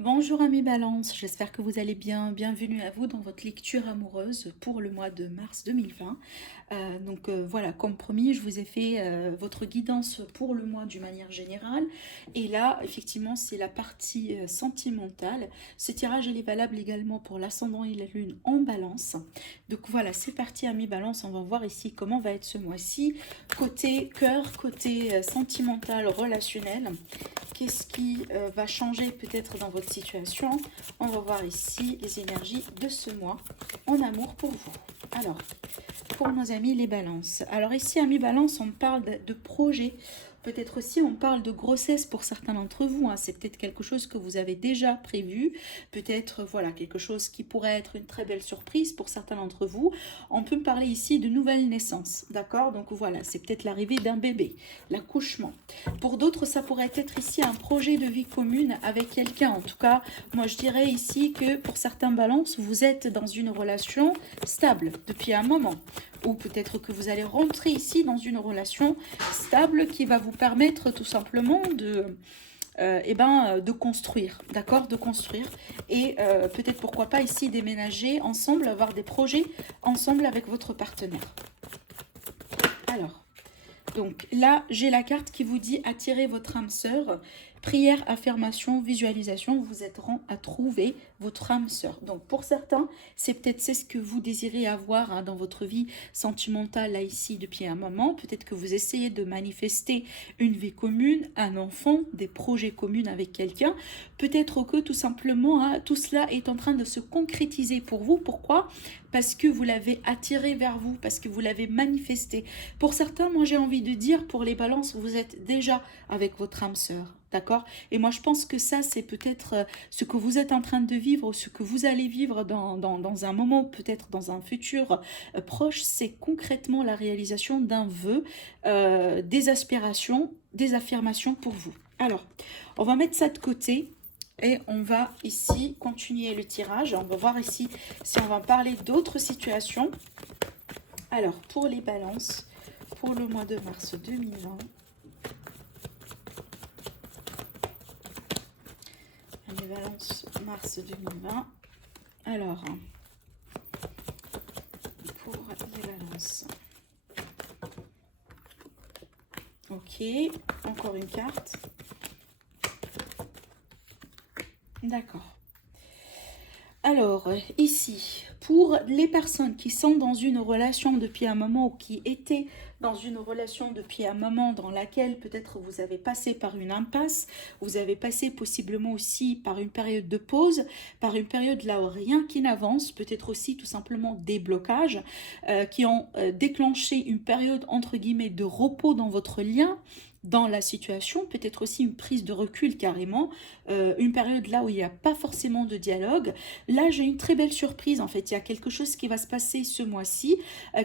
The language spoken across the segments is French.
Bonjour amis Balance, j'espère que vous allez bien. Bienvenue à vous dans votre lecture amoureuse pour le mois de mars 2020. Voilà, comme promis, je vous ai fait votre guidance pour le mois d'une manière générale. Et là, effectivement, c'est la partie sentimentale. Ce tirage, il est valable également pour l'ascendant et la lune en balance. Donc voilà, c'est parti amis Balance, on va voir ici comment va être ce mois-ci. Côté cœur, côté sentimental, relationnel. Qu'est-ce qui va changer peut-être dans votre situation? On va voir ici les énergies de ce mois en amour pour vous. Alors, pour nos amis les balances. Alors ici, amis balance, on parle de projet. Peut-être aussi on parle de grossesse pour certains d'entre vous. Hein. C'est peut-être quelque chose que vous avez déjà prévu. Peut-être voilà quelque chose qui pourrait être une très belle surprise pour certains d'entre vous. On peut parler ici de nouvelle naissance. D'accord? Donc voilà, c'est peut-être l'arrivée d'un bébé, l'accouchement. Pour d'autres, ça pourrait être ici un projet de vie commune avec quelqu'un. En tout cas, moi je dirais ici que pour certains balances, vous êtes dans une relation stable depuis un moment. Ou peut-être que vous allez rentrer ici dans une relation stable qui va vous permettre tout simplement de construire, d'accord, de construire. Et peut-être pourquoi pas ici déménager ensemble, avoir des projets ensemble avec votre partenaire. Alors, donc là, j'ai la carte qui vous dit attirer votre âme sœur. Prière, affirmation, visualisation, vous aideront à trouver votre âme sœur. Donc pour certains, c'est ce que vous désirez avoir hein, dans votre vie sentimentale là ici depuis un moment. Peut-être que vous essayez de manifester une vie commune, un enfant, des projets communs avec quelqu'un. Peut-être que tout simplement, hein, tout cela est en train de se concrétiser pour vous. Pourquoi? Parce que vous l'avez attiré vers vous, parce que vous l'avez manifesté. Pour certains, moi j'ai envie de dire, pour les balances, vous êtes déjà avec votre âme sœur. D'accord? Et moi, je pense que ça, c'est peut-être ce que vous êtes en train de vivre, ce que vous allez vivre dans un moment, peut-être dans un futur proche, c'est concrètement la réalisation d'un vœu, des aspirations, des affirmations pour vous. Alors, on va mettre ça de côté. Et on va ici continuer le tirage. On va voir ici si on va parler d'autres situations. Alors, pour les balances, pour le mois de mars 2020, les balances mars 2020. Alors, pour les balances. Ok, encore une carte. D'accord. Alors, ici, pour les personnes qui sont dans une relation depuis un moment ou qui étaient dans une relation depuis un moment dans laquelle peut-être vous avez passé par une impasse, vous avez passé possiblement aussi par une période de pause, par une période là où rien qui n'avance, peut-être aussi tout simplement des blocages qui ont déclenché une période entre guillemets de repos dans votre lien, dans la situation, peut-être aussi une prise de recul carrément, une période là où il n'y a pas forcément de dialogue. Là, j'ai une très belle surprise en fait. Il y a quelque chose qui va se passer ce mois-ci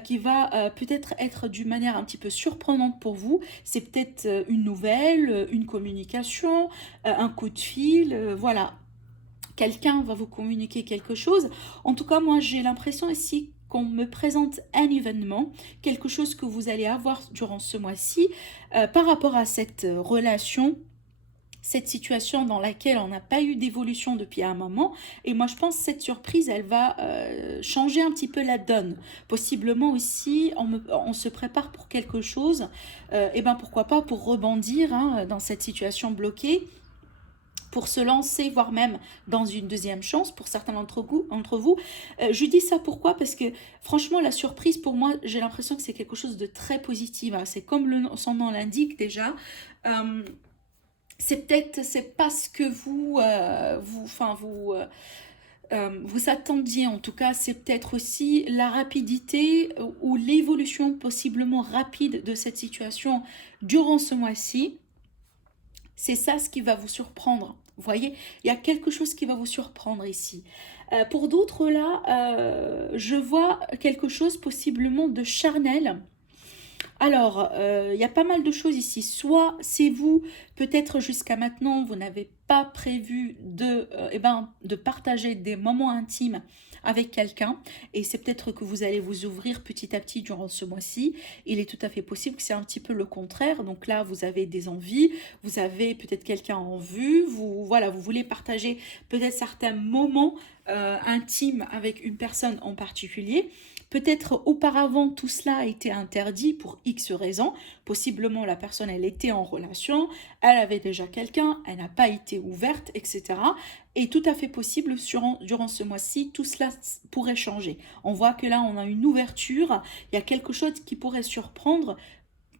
qui va peut-être être d'une manière un petit peu surprenante pour vous. C'est peut-être une nouvelle, une communication, un coup de fil, voilà. Quelqu'un va vous communiquer quelque chose. En tout cas, moi, j'ai l'impression ici qu'on me présente un événement, quelque chose que vous allez avoir durant ce mois-ci par rapport à cette relation, cette situation dans laquelle on n'a pas eu d'évolution depuis un moment. Et moi, je pense que cette surprise, elle va changer un petit peu la donne. Possiblement aussi, on se prépare pour quelque chose. Et ben pourquoi pas pour rebondir hein, dans cette situation bloquée, pour se lancer, voire même dans une deuxième chance pour certains d'entre vous. Je dis ça pourquoi? Parce que franchement, la surprise pour moi, j'ai l'impression que c'est quelque chose de très positif. Hein. C'est comme son nom l'indique déjà. C'est parce que vous attendiez, en tout cas, c'est peut-être aussi la rapidité ou l'évolution possiblement rapide de cette situation durant ce mois-ci. C'est ça ce qui va vous surprendre. Vous voyez, il y a quelque chose qui va vous surprendre ici. Pour d'autres, là, je vois quelque chose possiblement de charnel. Alors, il y a pas mal de choses ici. Soit c'est vous, peut-être jusqu'à maintenant, vous n'avez pas prévu de partager des moments intimes avec quelqu'un, et c'est peut-être que vous allez vous ouvrir petit à petit durant ce mois-ci. Il est tout à fait possible que c'est un petit peu le contraire. Donc là, vous avez des envies, vous avez peut-être quelqu'un en vue, voilà, vous voulez partager peut-être certains moments intimes avec une personne en particulier. Peut-être auparavant, tout cela a été interdit pour X raisons. Possiblement, la personne, elle était en relation, elle avait déjà quelqu'un, elle n'a pas été ouverte, etc. Et tout à fait possible, durant ce mois-ci, tout cela pourrait changer. On voit que là, on a une ouverture, il y a quelque chose qui pourrait surprendre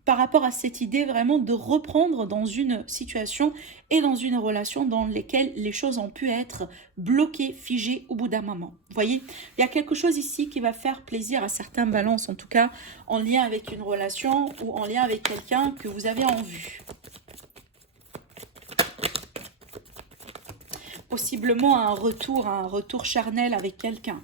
par rapport à cette idée vraiment de reprendre dans une situation et dans une relation dans lesquelles les choses ont pu être bloquées, figées au bout d'un moment. Vous voyez, il y a quelque chose ici qui va faire plaisir à certains balances, en tout cas en lien avec une relation ou en lien avec quelqu'un que vous avez en vue. Possiblement un retour charnel avec quelqu'un.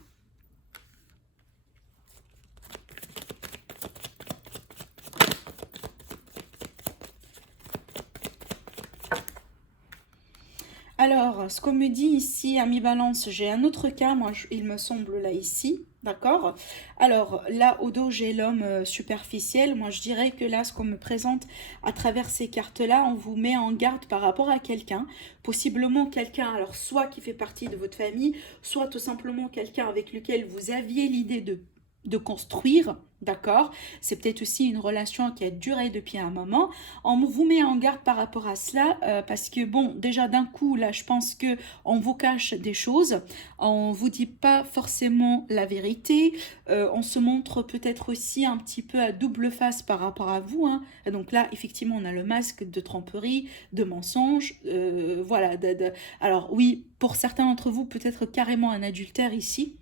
Alors, ce qu'on me dit ici, ami Balance, j'ai un autre cas, moi, il me semble là ici, d'accord? Alors, là, au dos, j'ai l'homme superficiel. Moi, je dirais que là, ce qu'on me présente à travers ces cartes-là, on vous met en garde par rapport à quelqu'un. Possiblement quelqu'un, alors, soit qui fait partie de votre famille, soit tout simplement quelqu'un avec lequel vous aviez l'idée de construire, d'accord? C'est peut-être aussi une relation qui a duré depuis un moment. On vous met en garde par rapport à cela parce que, bon, déjà d'un coup, là, je pense que on vous cache des choses. On vous dit pas forcément la vérité. On se montre peut-être aussi un petit peu à double face par rapport à vous, hein. Donc là, effectivement, on a le masque de tromperie, de mensonge. Voilà. Alors oui, pour certains d'entre vous, peut-être carrément un adultère ici.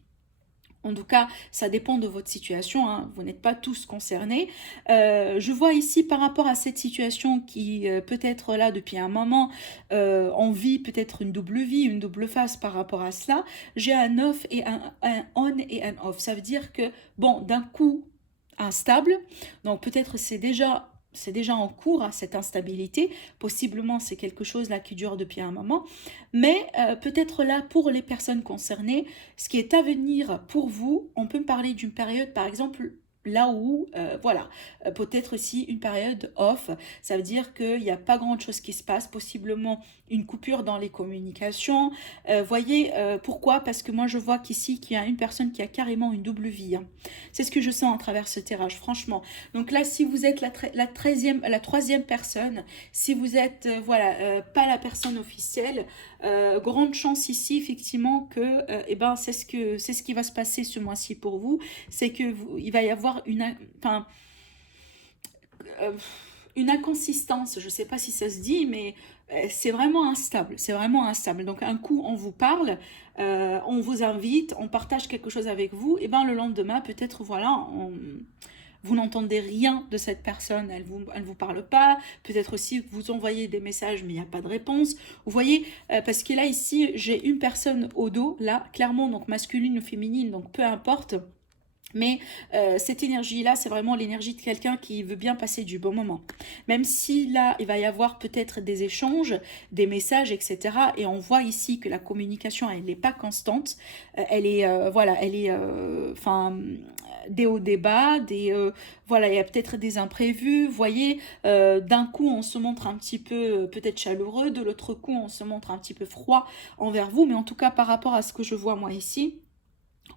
En tout cas, ça dépend de votre situation, hein. Vous n'êtes pas tous concernés. Je vois ici par rapport à cette situation qui peut être là depuis un moment, on vit peut-être une double vie, une double face par rapport à cela. J'ai un off et un on et un off. Ça veut dire que, bon, d'un coup, instable. Donc peut-être c'est déjà en cours, hein, cette instabilité. Possiblement, c'est quelque chose là qui dure depuis un moment. Mais peut-être là, pour les personnes concernées, ce qui est à venir pour vous, on peut me parler d'une période, par exemple, là où, voilà, peut-être aussi une période off. Ça veut dire qu'il n'y a pas grand-chose qui se passe, possiblement une coupure dans les communications. Voyez, pourquoi? Parce que moi, je vois qu'ici, qu'il y a une personne qui a carrément une double vie, hein. C'est ce que je sens à travers ce tirage, franchement. Donc là, si vous êtes la troisième personne, si vous êtes, voilà, pas la personne officielle, grande chance ici, effectivement, que, eh ben, c'est ce qui va se passer ce mois-ci pour vous. C'est que il va y avoir euh, une inconsistance, je ne sais pas si ça se dit, mais c'est vraiment instable, c'est vraiment instable. Donc un coup on vous parle, on vous invite, on partage quelque chose avec vous, et ben le lendemain peut-être voilà, vous n'entendez rien de cette personne, elle vous parle pas, peut-être aussi que vous envoyez des messages mais il n'y a pas de réponse. Vous voyez, parce que là ici j'ai une personne au dos, là clairement, donc masculine ou féminine, donc peu importe. Mais cette énergie-là, c'est vraiment l'énergie de quelqu'un qui veut bien passer du bon moment. Même si là, il va y avoir peut-être des échanges, des messages, etc. Et on voit ici que la communication, elle n'est pas constante. Elle est, voilà, elle est, enfin, des hauts, des bas, voilà, il y a peut-être des imprévus. Vous voyez, d'un coup, on se montre un petit peu peut-être chaleureux, de l'autre coup, on se montre un petit peu froid envers vous. Mais en tout cas, par rapport à ce que je vois moi ici,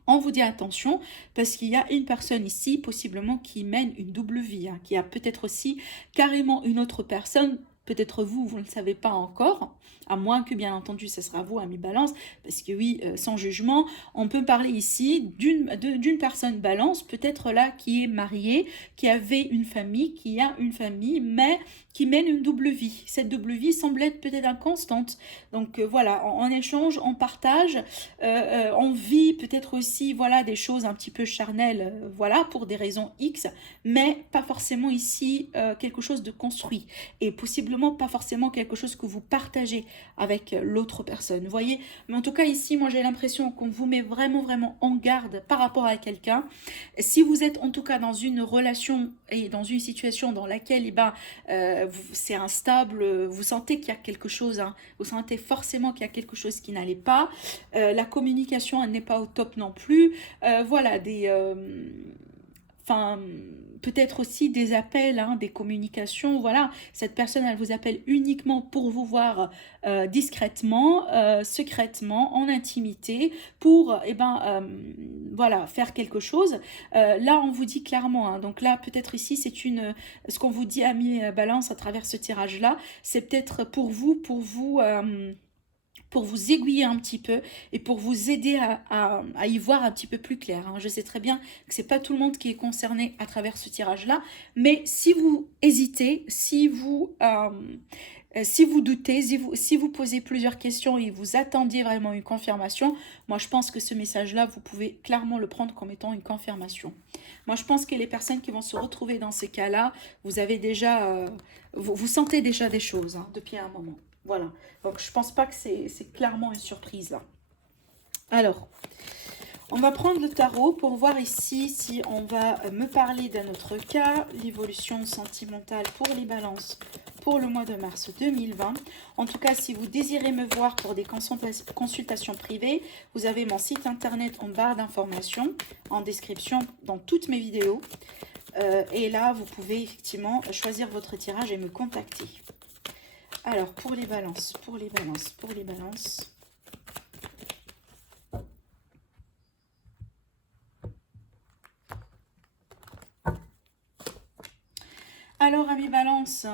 on vous dit attention parce qu'il y a une personne ici possiblement qui mène une double vie, hein, qui a peut-être aussi carrément une autre personne, peut-être vous ne le savez pas encore, à moins que bien entendu ce sera vous, ami Balance, parce que oui, sans jugement, on peut parler ici d'une personne Balance, peut-être là qui est mariée, qui avait une famille, qui a une famille, mais qui mène une double vie. Cette double vie semble être peut-être inconstante. Donc voilà, en échange, on partage, on vit peut-être aussi voilà, des choses un petit peu charnelles, voilà, pour des raisons X, mais pas forcément ici quelque chose de construit. Et possiblement possiblement pas forcément quelque chose que vous partagez avec l'autre personne, vous voyez. Mais en tout cas ici, moi j'ai l'impression qu'on vous met vraiment en garde par rapport à quelqu'un. Si vous êtes en tout cas dans une relation et dans une situation dans laquelle c'est instable, vous sentez qu'il y a quelque chose, hein, vous sentez forcément qu'il y a quelque chose qui n'allait pas, la communication elle n'est pas au top non plus, voilà, enfin, peut-être aussi des appels, hein, des communications, voilà, cette personne elle vous appelle uniquement pour vous voir discrètement, secrètement, en intimité, pour, voilà, faire quelque chose. Là, on vous dit clairement, hein, donc là, peut-être ici, ce qu'on vous dit, ami Balance, à travers ce tirage-là, c'est peut-être pour vous aiguiller un petit peu et pour vous aider à y voir un petit peu plus clair, hein. Je sais très bien que c'est pas tout le monde qui est concerné à travers ce tirage-là, mais si vous hésitez, si vous doutez, si vous posez plusieurs questions et vous attendiez vraiment une confirmation, moi je pense que ce message-là, vous pouvez clairement le prendre comme étant une confirmation. Moi je pense que les personnes qui vont se retrouver dans ce cas-là, vous avez déjà, vous sentez déjà des choses, hein, depuis un moment. Voilà, donc je pense pas que c'est clairement une surprise là. Alors, on va prendre le tarot pour voir ici si on va me parler d'un autre cas, l'évolution sentimentale pour les balances pour le mois de mars 2020. En tout cas, si vous désirez me voir pour des consultations privées, vous avez mon site internet en barre d'informations, en description dans toutes mes vidéos. Et là, vous pouvez effectivement choisir votre tirage et me contacter. Alors, pour les balances. Alors, amis balance,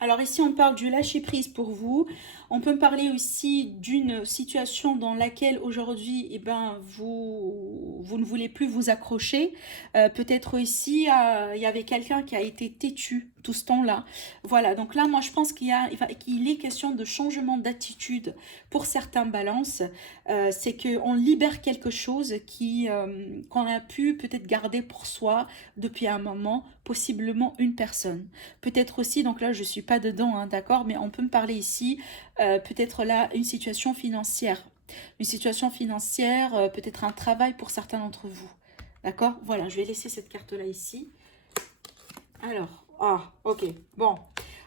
alors ici, on parle du lâcher-prise pour vous. On peut me parler aussi d'une situation dans laquelle aujourd'hui, vous ne voulez plus vous accrocher. Peut-être ici, il y avait quelqu'un qui a été têtu tout ce temps-là. Voilà, donc là, moi, je pense qu'il est question de changement d'attitude pour certains balances. C'est qu'on libère quelque chose qu'on a pu peut-être garder pour soi depuis un moment, possiblement une personne. Peut-être aussi, donc là, je ne suis pas dedans, hein, d'accord, mais on peut me parler ici, peut-être là, une situation financière. Une situation financière, peut-être un travail pour certains d'entre vous. D'accord? Voilà, je vais laisser cette carte-là ici. Alors, ok, bon.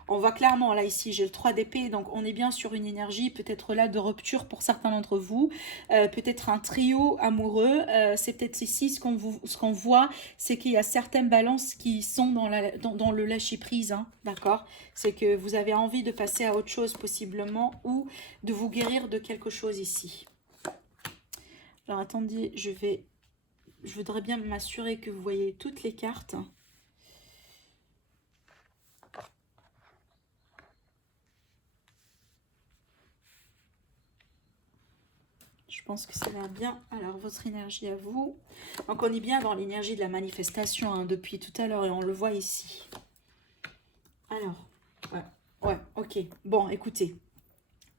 On voit clairement, là, ici, j'ai le 3 d'épée, donc on est bien sur une énergie, peut-être là, de rupture pour certains d'entre vous, peut-être un trio amoureux, c'est peut-être ici, ce qu'on voit, c'est qu'il y a certaines balances qui sont dans le lâcher-prise, hein, d'accord? C'est que vous avez envie de passer à autre chose, possiblement, ou de vous guérir de quelque chose ici. Alors, attendez, je voudrais bien m'assurer que vous voyez toutes les cartes. Je pense que ça va bien. Alors, votre énergie à vous. Donc, on est bien dans l'énergie de la manifestation, hein, depuis tout à l'heure et on le voit ici. Alors, ouais, ok. Bon, écoutez.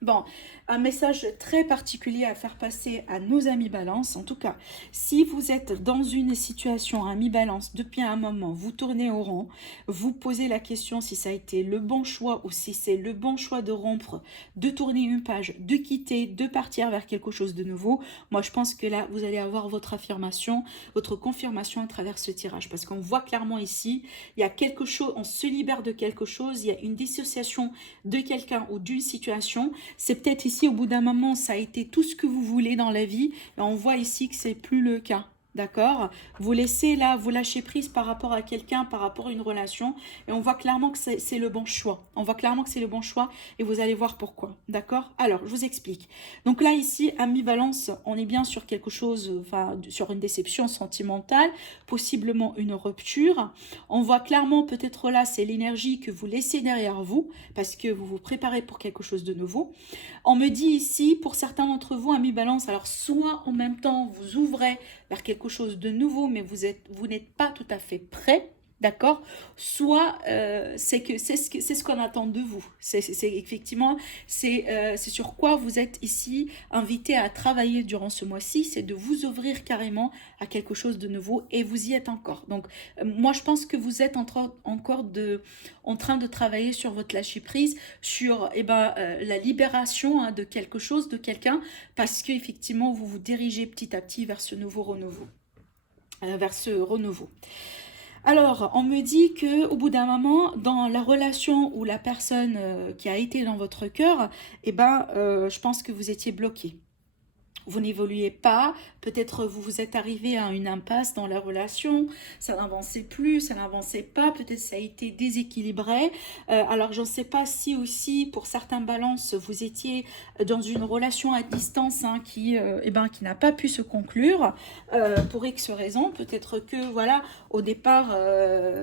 Bon, un message très particulier à faire passer à nos amis balance. En tout cas, si vous êtes dans une situation, amis balance, depuis un moment, vous tournez au rond, vous posez la question si ça a été le bon choix ou si c'est le bon choix de rompre, de tourner une page, de quitter, de partir vers quelque chose de nouveau. Moi, je pense que là, vous allez avoir votre affirmation, votre confirmation à travers ce tirage. Parce qu'on voit clairement ici, il y a quelque chose, on se libère de quelque chose, il y a une dissociation de quelqu'un ou d'une situation. C'est peut-être ici, au bout d'un moment, ça a été tout ce que vous voulez dans la vie. Et on voit ici que c'est plus le cas. D'accord? Vous laissez là, vous lâchez prise par rapport à quelqu'un, par rapport à une relation. Et on voit clairement que c'est le bon choix. On voit clairement que c'est le bon choix et vous allez voir pourquoi. D'accord? Alors, je vous explique. Donc là, ici, ami balance, on est bien sur quelque chose, enfin, sur une déception sentimentale, possiblement une rupture. On voit clairement, peut-être là, c'est l'énergie que vous laissez derrière vous parce que vous vous préparez pour quelque chose de nouveau. On me dit ici, pour certains d'entre vous, ami balance, alors soit en même temps, vous ouvrez vers quelque chose de nouveau, mais vous n'êtes pas tout à fait prêt, D'accord? Soit c'est ce qu'on attend de vous. Effectivement, c'est sur quoi vous êtes ici invité à travailler durant ce mois-ci, c'est de vous ouvrir carrément à quelque chose de nouveau et vous y êtes encore. Donc, moi, je pense que vous êtes encore en train de travailler sur votre lâcher-prise, sur la libération hein, de quelque chose, de quelqu'un, parce qu'effectivement, vous vous dirigez petit à petit vers ce nouveau renouveau. Vers ce renouveau. Alors, on me dit que au bout d'un moment, dans la relation où la personne qui a été dans votre cœur, je pense que vous étiez bloqué. Vous n'évoluez pas, peut-être vous vous êtes arrivé à une impasse dans la relation, ça n'avançait plus, ça n'avançait pas, peut-être ça a été déséquilibré. Alors je ne sais pas si aussi pour certains balances vous étiez dans une relation à distance hein, qui n'a pas pu se conclure pour X raisons. Peut-être que voilà, au départ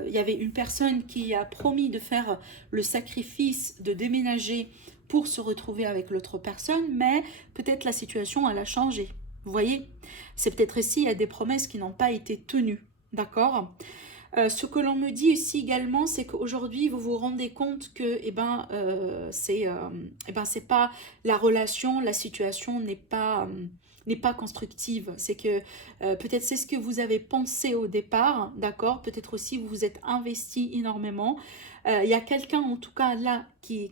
il y avait une personne qui a promis de faire le sacrifice de déménager pour se retrouver avec l'autre personne, mais peut-être la situation, elle a changé. Vous voyez? C'est peut-être ici, il y a des promesses qui n'ont pas été tenues. D'accord? Ce que l'on me dit aussi également, c'est qu'aujourd'hui, vous vous rendez compte que c'est pas la relation, la situation n'est pas constructive. C'est que peut-être c'est ce que vous avez pensé au départ, d'accord? Peut-être aussi vous vous êtes investi énormément. Il y a quelqu'un en tout cas là qui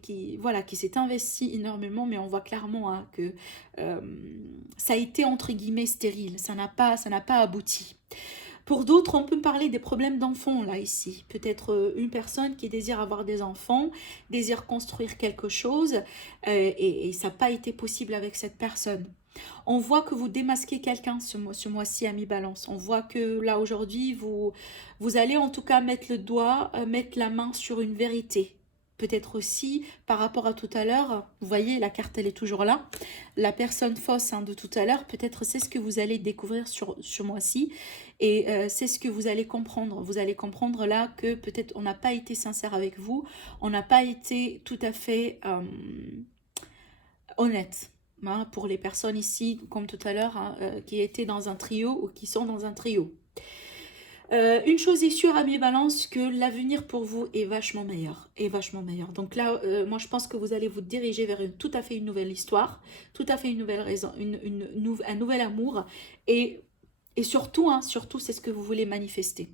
s'est investi énormément, mais on voit clairement hein, que ça a été entre guillemets stérile, ça n'a pas abouti. Pour d'autres, on peut parler des problèmes d'enfants, là, ici. Peut-être une personne qui désire avoir des enfants, désire construire quelque chose, et ça n'a pas été possible avec cette personne. On voit que vous démasquez quelqu'un ce mois-ci à mi-balance. On voit que là, aujourd'hui, vous allez en tout cas mettre le doigt, mettre la main sur une vérité. Peut-être aussi, par rapport à tout à l'heure, vous voyez, la carte, elle est toujours là. La personne fausse hein, de tout à l'heure, peut-être c'est ce que vous allez découvrir sur ce mois-ci. Et c'est ce que vous allez comprendre. Vous allez comprendre là que peut-être on n'a pas été sincère avec vous. On n'a pas été tout à fait honnête. Hein, pour les personnes ici, comme tout à l'heure, hein, qui étaient dans un trio ou qui sont dans un trio. Une chose est sûre à mes balances, que l'avenir pour vous est vachement meilleur. Donc là, moi je pense que vous allez vous diriger vers tout à fait une nouvelle histoire, tout à fait une nouvelle raison, un nouvel amour. Et surtout, hein, surtout c'est ce que vous voulez manifester.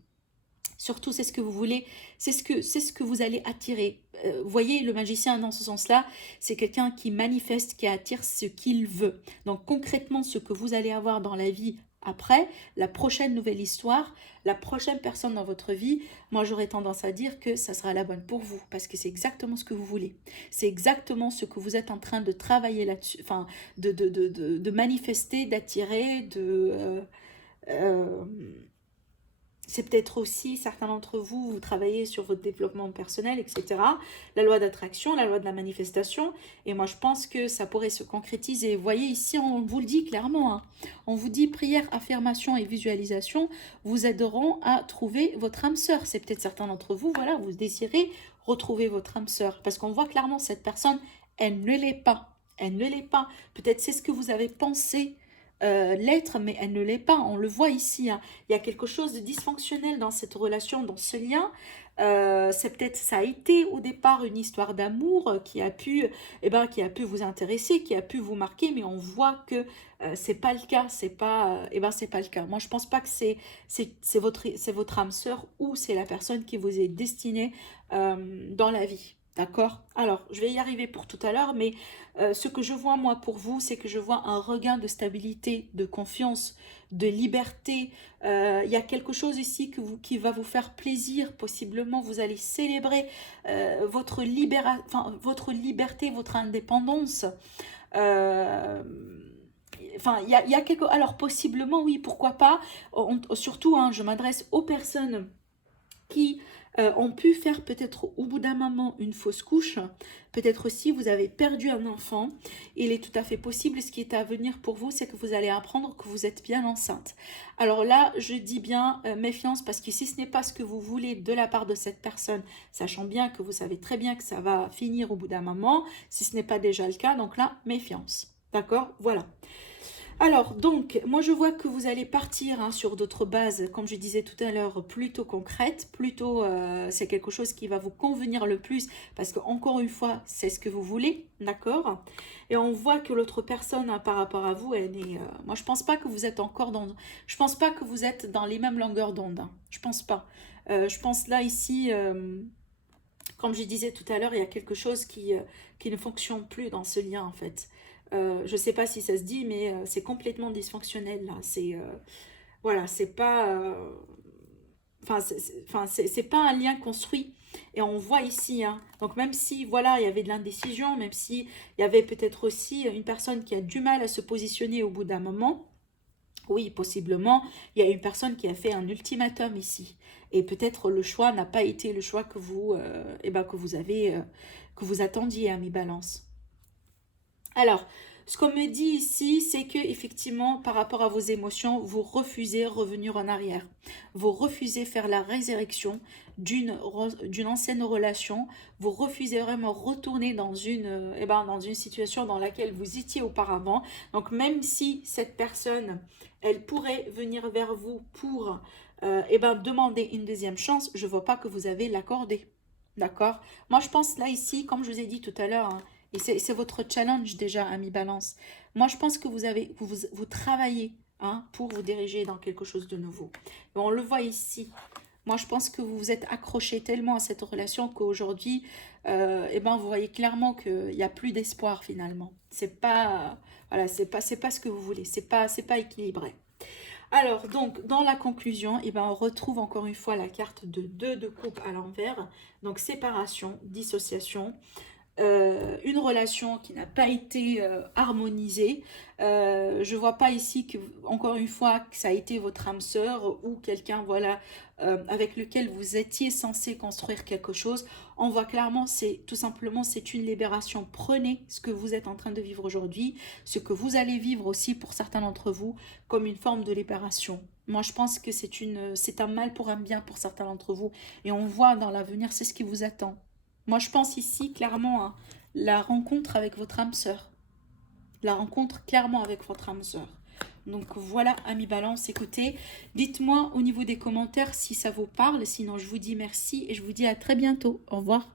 Surtout, c'est ce que vous voulez, c'est ce que vous allez attirer. Voyez, le magicien, dans ce sens-là, c'est quelqu'un qui manifeste, qui attire ce qu'il veut. Donc, concrètement, ce que vous allez avoir dans la vie après, la prochaine nouvelle histoire, la prochaine personne dans votre vie, moi, j'aurais tendance à dire que ça sera la bonne pour vous, parce que c'est exactement ce que vous voulez. C'est exactement ce que vous êtes en train de travailler là-dessus, enfin, de manifester, d'attirer, c'est peut-être aussi, certains d'entre vous, vous travaillez sur votre développement personnel, etc. La loi d'attraction, la loi de la manifestation. Et moi, je pense que ça pourrait se concrétiser. Vous voyez, ici, on vous le dit clairement. Hein. On vous dit prière, affirmation et visualisation vous aideront à trouver votre âme sœur. C'est peut-être certains d'entre vous, voilà, vous désirez retrouver votre âme sœur. Parce qu'on voit clairement cette personne, elle ne l'est pas. Elle ne l'est pas. Peut-être c'est ce que vous avez pensé l'être, mais elle ne l'est pas. On le voit ici. Hein. Il y a quelque chose de dysfonctionnel dans cette relation, dans ce lien. C'est peut-être, ça a été au départ une histoire d'amour qui a pu vous intéresser, qui a pu vous marquer, mais on voit que c'est pas le cas. C'est pas le cas. Moi, je pense pas que c'est votre âme sœur ou c'est la personne qui vous est destinée dans la vie. D'accord? Alors, je vais y arriver pour tout à l'heure, mais ce que je vois, moi, pour vous, c'est que je vois un regain de stabilité, de confiance, de liberté. Il y a quelque chose ici qui va vous faire plaisir, possiblement. Vous allez célébrer votre liberté, votre indépendance. Enfin, il y a quelque... Alors, possiblement, oui, pourquoi pas. Surtout, hein, je m'adresse aux personnes qui ont pu faire peut-être au bout d'un moment une fausse couche. Peut-être aussi vous avez perdu un enfant. Il est tout à fait possible, ce qui est à venir pour vous, c'est que vous allez apprendre que vous êtes bien enceinte. Alors là, je dis bien méfiance, parce que si ce n'est pas ce que vous voulez de la part de cette personne, sachant bien que vous savez très bien que ça va finir au bout d'un moment, si ce n'est pas déjà le cas, donc là, méfiance. D'accord? Voilà. Alors, donc, moi je vois que vous allez partir hein, sur d'autres bases, comme je disais tout à l'heure, plutôt concrètes, plutôt c'est quelque chose qui va vous convenir le plus, parce que encore une fois, c'est ce que vous voulez, d'accord? Et on voit que l'autre personne, hein, par rapport à vous, elle est, moi je pense pas que vous êtes encore dans, je pense pas que vous êtes dans les mêmes longueurs d'onde, hein. Je pense pas. Je pense là ici, comme je disais tout à l'heure, il y a quelque chose qui ne fonctionne plus dans ce lien en fait. Je ne sais pas si ça se dit, mais c'est complètement dysfonctionnel là. C'est voilà, c'est pas, c'est pas un lien construit. Et on voit ici, hein, donc même si voilà, il y avait de l'indécision, même si il y avait peut-être aussi une personne qui a du mal à se positionner au bout d'un moment. Oui, possiblement, il y a une personne qui a fait un ultimatum ici. Et peut-être le choix n'a pas été le choix que vous, que vous avez, que vous attendiez à mi-balance. Alors, ce qu'on me dit ici, c'est que effectivement, par rapport à vos émotions, vous refusez revenir en arrière. Vous refusez faire la résurrection d'une ancienne relation. Vous refusez vraiment retourner dans dans une situation dans laquelle vous étiez auparavant. Donc, même si cette personne, elle pourrait venir vers vous pour demander une deuxième chance, je ne vois pas que vous avez l'accordé. D'accord? Moi, je pense là, ici, comme je vous ai dit tout à l'heure, hein, et c'est votre challenge déjà, ami Balance. Moi, je pense que vous travaillez hein, pour vous diriger dans quelque chose de nouveau. Et on le voit ici. Moi, je pense que vous vous êtes accroché tellement à cette relation qu'aujourd'hui, vous voyez clairement qu'il n'y a plus d'espoir finalement. C'est pas, voilà, c'est pas ce que vous voulez. C'est pas équilibré. Alors, donc, dans la conclusion, on retrouve encore une fois la carte de 2 de coupe à l'envers. Donc, séparation, dissociation, une relation qui n'a pas été harmonisée. Je vois pas ici que, encore une fois, que ça a été votre âme sœur ou quelqu'un, voilà, avec lequel vous étiez censé construire quelque chose. On voit clairement, c'est tout simplement, c'est une libération. Prenez ce que vous êtes en train de vivre aujourd'hui, ce que vous allez vivre aussi pour certains d'entre vous, comme une forme de libération. Moi, je pense que c'est un mal pour un bien pour certains d'entre vous. Et on voit dans l'avenir, c'est ce qui vous attend. Moi, je pense ici clairement à la rencontre avec votre âme sœur. La rencontre clairement avec votre âme sœur. Donc voilà, amis Balance, écoutez, dites-moi au niveau des commentaires si ça vous parle. Sinon, je vous dis merci et je vous dis à très bientôt. Au revoir.